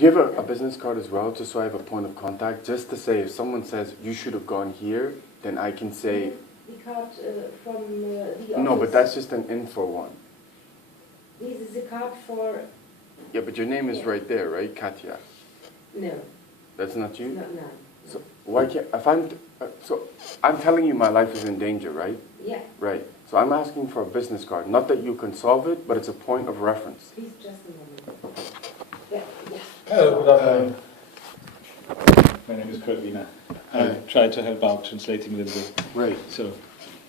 Do you have a business card as well, just so I have a point of contact, just to say if someone says you should have gone here, then I can say. The card from the office. No, but that's just an info one. This is a card for. Yeah, but your name is Yeah. right there, right, Katya? No. That's not you. Not now. So why can't if I'm telling you my life is in danger, right? Yeah. Right. So I'm asking for a business card. Not that you can solve it, but it's a point of reference. Please, just a moment. Yeah. Yeah. Hello, good afternoon. My name is Kurt Wiener. I tried to help out translating a little bit. Right. So,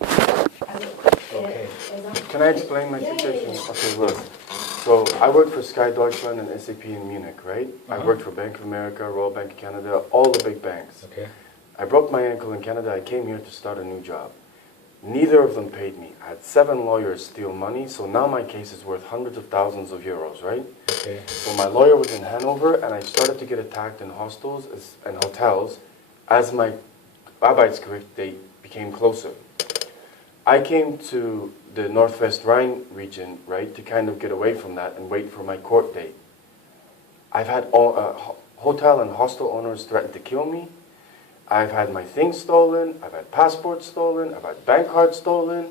Okay. Can I explain my Yeah, situation? yeah. Okay, look. So I worked for Sky Deutschland and SAP in Munich, right? I Uh-huh. worked for Bank of America, Royal Bank of Canada, all the big banks. okay. I broke my ankle in Canada. I came here to start a new job. Neither of them paid me. I had 7 lawyers steal money, so now my case is worth hundreds of thousands of euros, right? Okay. So my lawyer was in Hanover, and I started to get attacked in hostels and hotels as my Arbeitsgericht date became closer. I came to the Northwest Rhine region, right, to kind of get away from that and wait for my court date. I've had hotel and hostel owners threaten to kill me. I've had my things stolen. I've had passports stolen. I've had bank cards stolen.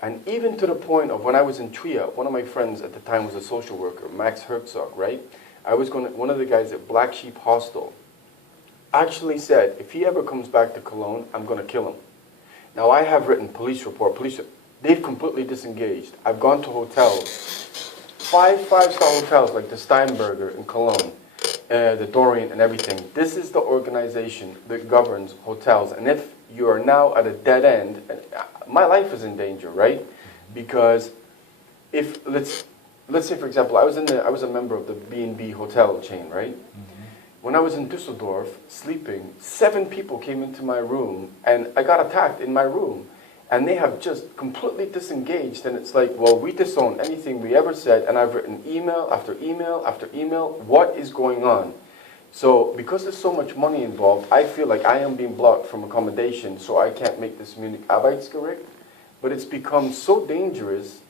And even to the point of when I was in Trier, one of my friends at the time was a social worker, Max Herzog, right? One of the guys at Black Sheep Hostel actually said, if he ever comes back to Cologne, I'm going to kill him. Now, I have written police report. They've completely disengaged. I've gone to hotels, five-star hotels like the Steinberger in Cologne, the Dorian and everything. This is the organization that governs hotels. And if you are now at a dead end, my life is in danger, right? Because if, let's say, for example, I was a member of the B&B hotel chain, right? When I was in Düsseldorf sleeping, 7 people came into my room and I got attacked in my room. And they have just completely disengaged. And it's like, well, we disown anything we ever said. And I've written email after email after email. What is going on? So because there's so much money involved, I feel like I am being blocked from accommodation. So I can't make this Munich Arbeitsgericht. But it's become so dangerous.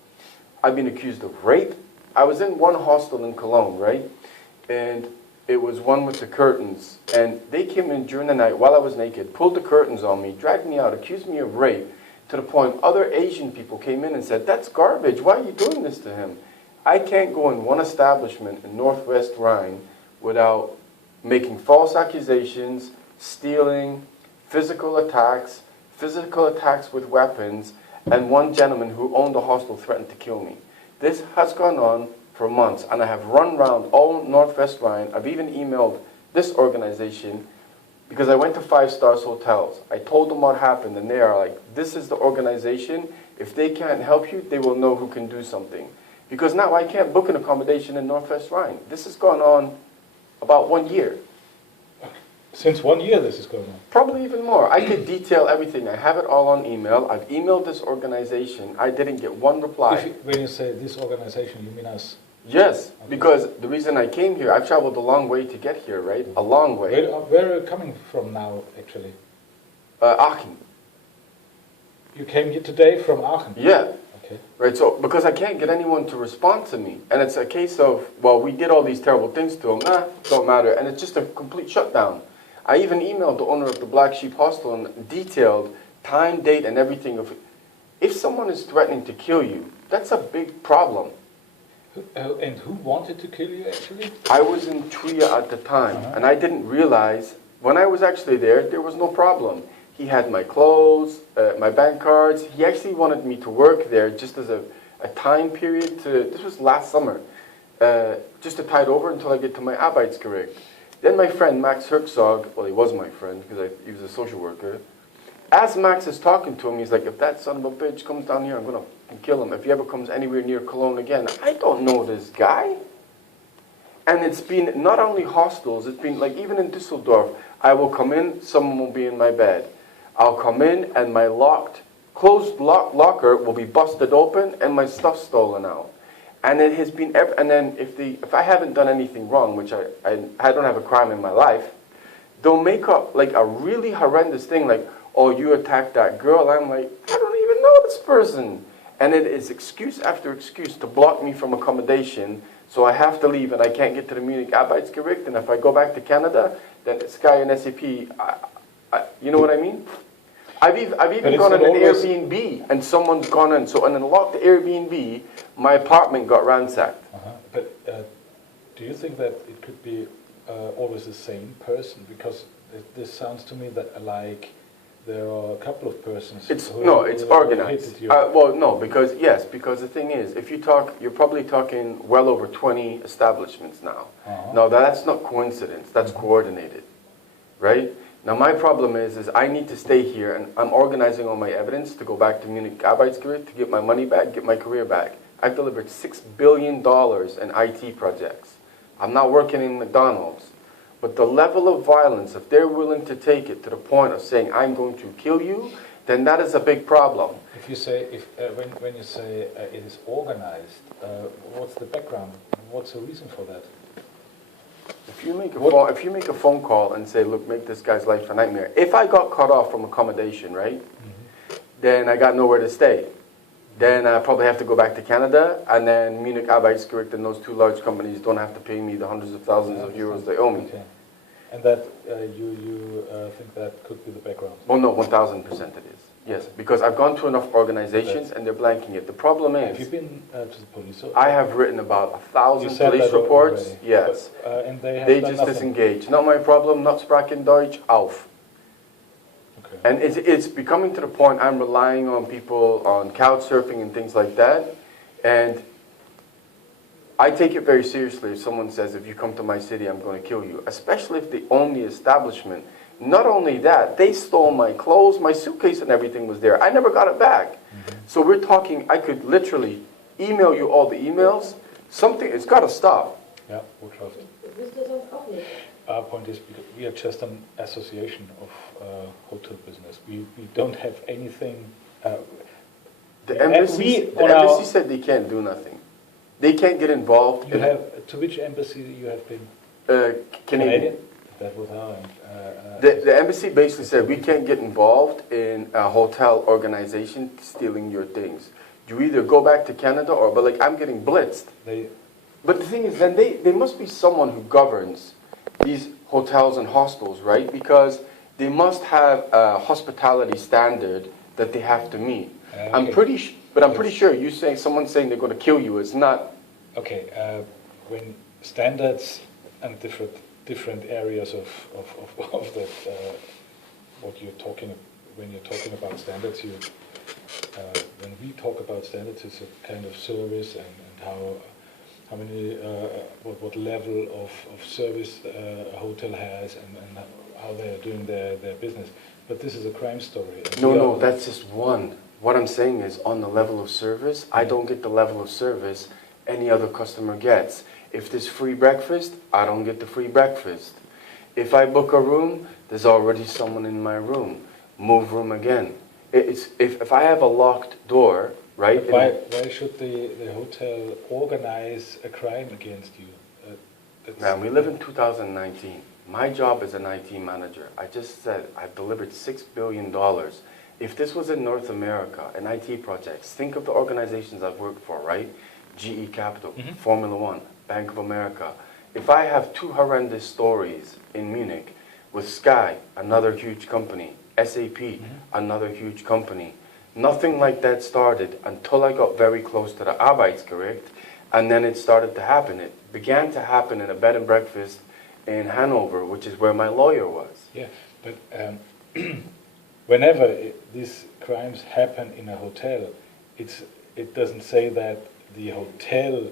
I've been accused of rape. I was in one hostel in Cologne, right? And it was one with the curtains. And they came in during the night while I was naked, pulled the curtains on me, dragged me out, accused me of rape, to the point other Asian people came in and said, that's garbage. Why are you doing this to him? I can't go in one establishment in Northwest Rhine without making false accusations, stealing, physical attacks with weapons, and one gentleman who owned the hostel threatened to kill me. This has gone on for months, and I have run around all Northwest Rhine. I've even emailed this organization because I went to 5-star hotels. I told them what happened, and they are like, this is the organization. If they can't help you, they will know who can do something. Because now I can't book an accommodation in Northwest Rhine. This has gone on about 1 year. Since 1 year this is going on? Probably even more. I could detail everything. I have it all on email. I've emailed this organization. I didn't get one reply. When you say this organization, you mean us? Yes, Okay. because the reason I came here, I've traveled a long way to get here, right? A long way. Where are you coming from now, actually? Aachen. You came here today from Aachen? Yeah. Okay. Right, so because I can't get anyone to respond to me. And it's a case of, well, we did all these terrible things to him. Don't matter. And it's just a complete shutdown. I even emailed the owner of the Black Sheep Hostel and detailed time, date, and everything. If someone is threatening to kill you, that's a big problem. And who wanted to kill you, actually? I was in Trier at the time, and I didn't realize, when I was actually there was no problem. He had my clothes, my bank cards. He actually wanted me to work there just as a time period this was last summer, just to tide over until I get to my Arbeitsgericht. Then my friend Max Herzog, well, he was my friend because he was a social worker. As Max is talking to him, he's like, if that son of a bitch comes down here, I'm going to kill him. If he ever comes anywhere near Cologne again, I don't know this guy. And it's been not only hostels, it's been like even in Düsseldorf, I will come in, someone will be in my bed. I'll come in and my closed locker will be busted open and my stuff stolen out. And it has been, and then if I haven't done anything wrong, which I don't have a crime in my life, they'll make up like a really horrendous thing like, oh, you attacked that girl. I'm like, I don't even know this person. And it is excuse after excuse to block me from accommodation So I have to leave and I can't get to the Munich Arbeitsgericht. And if I go back to Canada, then Sky and SAP, you know what I mean? I've But even it's gone on not an always- Airbnb and someone's gone in. So in an unlocked Airbnb, my apartment got ransacked. But do you think that it could be always the same person? Because this sounds to me that like there are a couple of persons. It's who it's who organized. hated you. Well, no, because the thing is, if you talk, you're probably talking well over 20 establishments now. No, that's not coincidence. That's coordinated, right? Now my problem is I need to stay here, and I'm organizing all my evidence to go back to Munich Arbeitsgericht to get my money back, get my career back. I've delivered $6 billion in IT projects. I'm not working in McDonald's. But the level of violence, if they're willing to take it to the point of saying, I'm going to kill you, then that is a big problem. If you say, when you say it is organized, what's the background? What's the reason for that? If you make a phone call and say, look, make this guy's life a nightmare. If I got cut off from accommodation, right, then I got nowhere to stay. Then I probably have to go back to Canada, and then Munich Arbeitsgericht and those two large companies don't have to pay me the hundreds of thousands of euros they owe me. Okay. And that you think that could be the background? Well, no, 1,000% it is. Yes, because I've gone to enough organizations and they're blanking it. The problem Have you is, been to the police? I have written about 1,000 You said police that reports. already. Yes. But, and they have They done just nothing. disengage. Not my problem, not sprachen Deutsch, auf. Okay. And it's becoming to the point I'm relying on people on couch surfing and things like that. And I take it very seriously if someone says, if you come to my city, I'm going to kill you. Especially if they own the establishment. Not only that, they stole my clothes, my suitcase and everything was there. I never got it back. So we're talking, I could literally email you all the emails. Something, it's got to stop. Yeah, Botschaft. Wisst ihr sonst auch nicht? Our point is because we are just an association of hotel business. We don't have anything. The And embassy, we, on our- said they can't do nothing. They can't get involved. You have to which embassy you have been? Canadian. That was our. The embassy basically said we can't get involved in a hotel organization stealing your things. You either go back to Canada or, but like I'm getting blitzed. They But the thing is, then they must be someone who governs these hotels and hostels, right? Because they must have a hospitality standard that they have to meet. I'm okay. pretty sure you saying someone saying they're going to kill you is not. Okay, when standards and different areas of that, what you're talking, when you're talking about standards, when we talk about standards, it's a kind of service and how many, what level of service a hotel has and how they are doing their business. But this is a crime story. And we No, are- that's just one. What I'm saying is on the level of service, I don't get the level of service any other customer gets. If there's free breakfast, I don't get the free breakfast. If I book a room, there's already someone in my room. Move room again. If I have a locked door, right? But why should the hotel organize a crime against you? Man, we live in 2019. My job is an IT manager. I just said I've delivered $6 billion. If this was in North America, an IT projects, think of the organizations I've worked for, right? GE Capital, Formula One, Bank of America. If I have two horrendous stories in Munich with Sky, another huge company, SAP, another huge company, nothing like that started until I got very close to the Arbeitsgericht, and then it started to happen. It began to happen in a bed and breakfast in Hanover, which is where my lawyer was. Yeah, but whenever these crimes happen in a hotel, it doesn't say that the hotel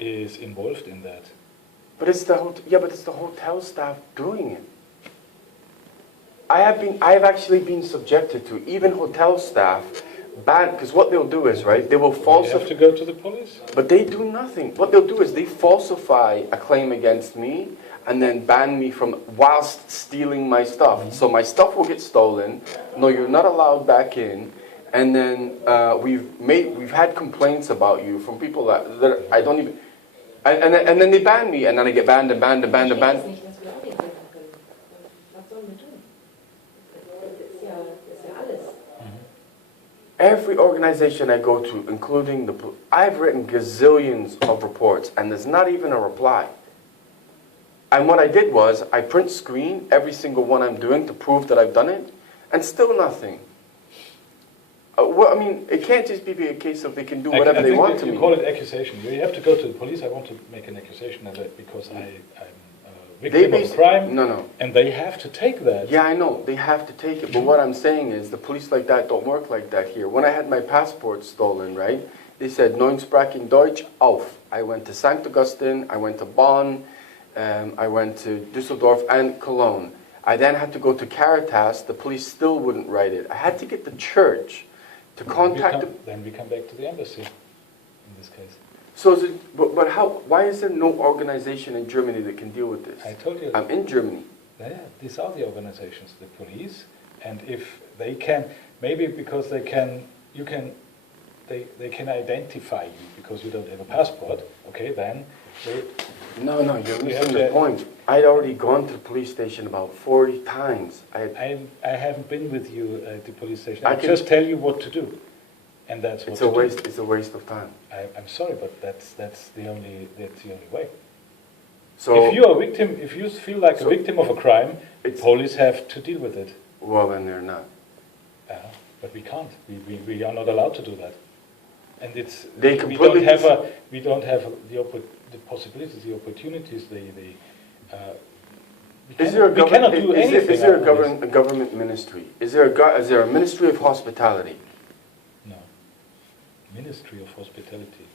is involved in that. But it's the hotel staff doing it. I have actually been subjected to even hotel staff ban, because what they'll do is, right, they will You have falsify, to go to the police. but they do nothing. What they'll do is they falsify a claim against me and then ban me from whilst stealing my stuff. So my stuff will get stolen. No, you're not allowed back in. And then we've had complaints about you from people that I don't even, and then they ban me, and then I get banned and banned and banned and Verstehe banned. das nicht, was wir auch nicht machen können. Was sollen wir tun? Das ist ja alles. Every organization I go to, including I've written gazillions of reports, and there's not even a reply. And what I did was, I print screen every single one I'm doing to prove that I've done it, and still nothing. Well, I mean, it can't just be a case of they can do whatever I they think want that to you me. call it accusation. You have to go to the police. I want to make an accusation of that because I'm a victim of a crime, No. and they have to take that. Yeah, I know, they have to take it, but what I'm saying is, the police like that don't work like that here. When I had my passport stolen, right, they said, "Neun sprachen Deutsch, auf." I went to St. Augustine, I went to Bonn, I went to Düsseldorf and Cologne. I then had to go to Caritas, the police still wouldn't write it. I had to get the church to contact the... Then we come back to the embassy in this case. So, is it, but how, why is there no organization in Germany that can deal with this? I told you. I'm in Germany. Yeah, these are the organizations, the police, and if they can, maybe because they can, they can identify you because you don't have a passport. Okay, then they. No, you're We have missing the to- point. I'd already gone to the police station about 40 times. I haven't been with you at the police station. I I can- just tell you what to do, and that's what It's to a do. waste. It's a waste of time. I'm sorry, but that's the only way. So, If you are a victim, if you feel like So- a victim of a crime, It's- police have to deal with it. well, then they're not. But we can't. We are not allowed to do that. And it's They we completely don't have the possibilities, the opportunities. Is there a we cannot government? do anything. Is there out of this. a government ministry? Is there a ministry of hospitality? No. Ministry of Hospitality.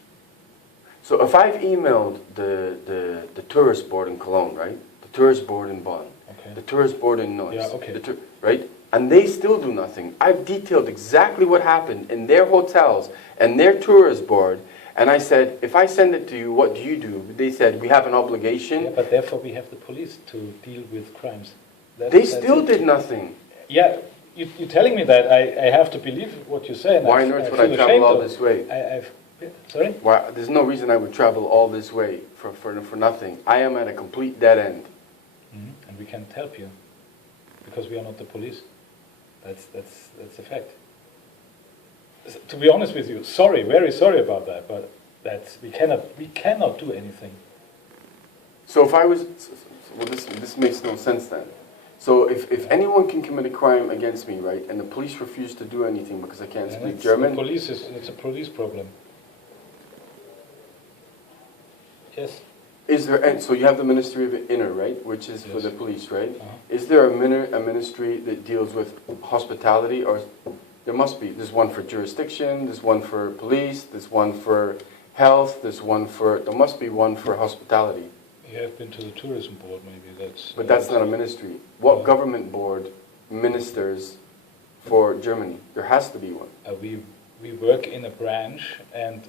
So if I've emailed the tourist board in Cologne, right? The tourist board in Bonn, Okay. the tourist board in Neuss, Yeah, okay. right? And they still do nothing. I've detailed exactly what happened in their hotels and their tourist board, and I said, if I send it to you, what do you do? They said, we have an obligation. Yeah, but therefore we have the police to deal with crimes. They That's still it. did nothing. Yeah, you're telling me that. I have to believe what you say. And Why on earth would I feel travel ashamed all of- this way? Sorry? Why, there's no reason I would travel all this way for nothing. I am at a complete dead end. And we can't help you because we are not the police. That's a fact. To be honest with you, sorry, very sorry about that, but we cannot do anything. So if I was, well, this makes no sense then. So if anyone can commit a crime against me, right, and the police refuse to do anything because I can't And speak it's German, it's a police problem. Yes. is there? And so you have the Ministry of Inner, right, which is for Yes. the police, right? Uh-huh. Is there a ministry that deals with hospitality, or there must be? There's one for jurisdiction. There's one for police. There's one for health. There's one for. There must be one for hospitality. You have been to the tourism board, maybe that's. But that's not a ministry. What No. government board ministers for Germany? There has to be one. We work in a branch, and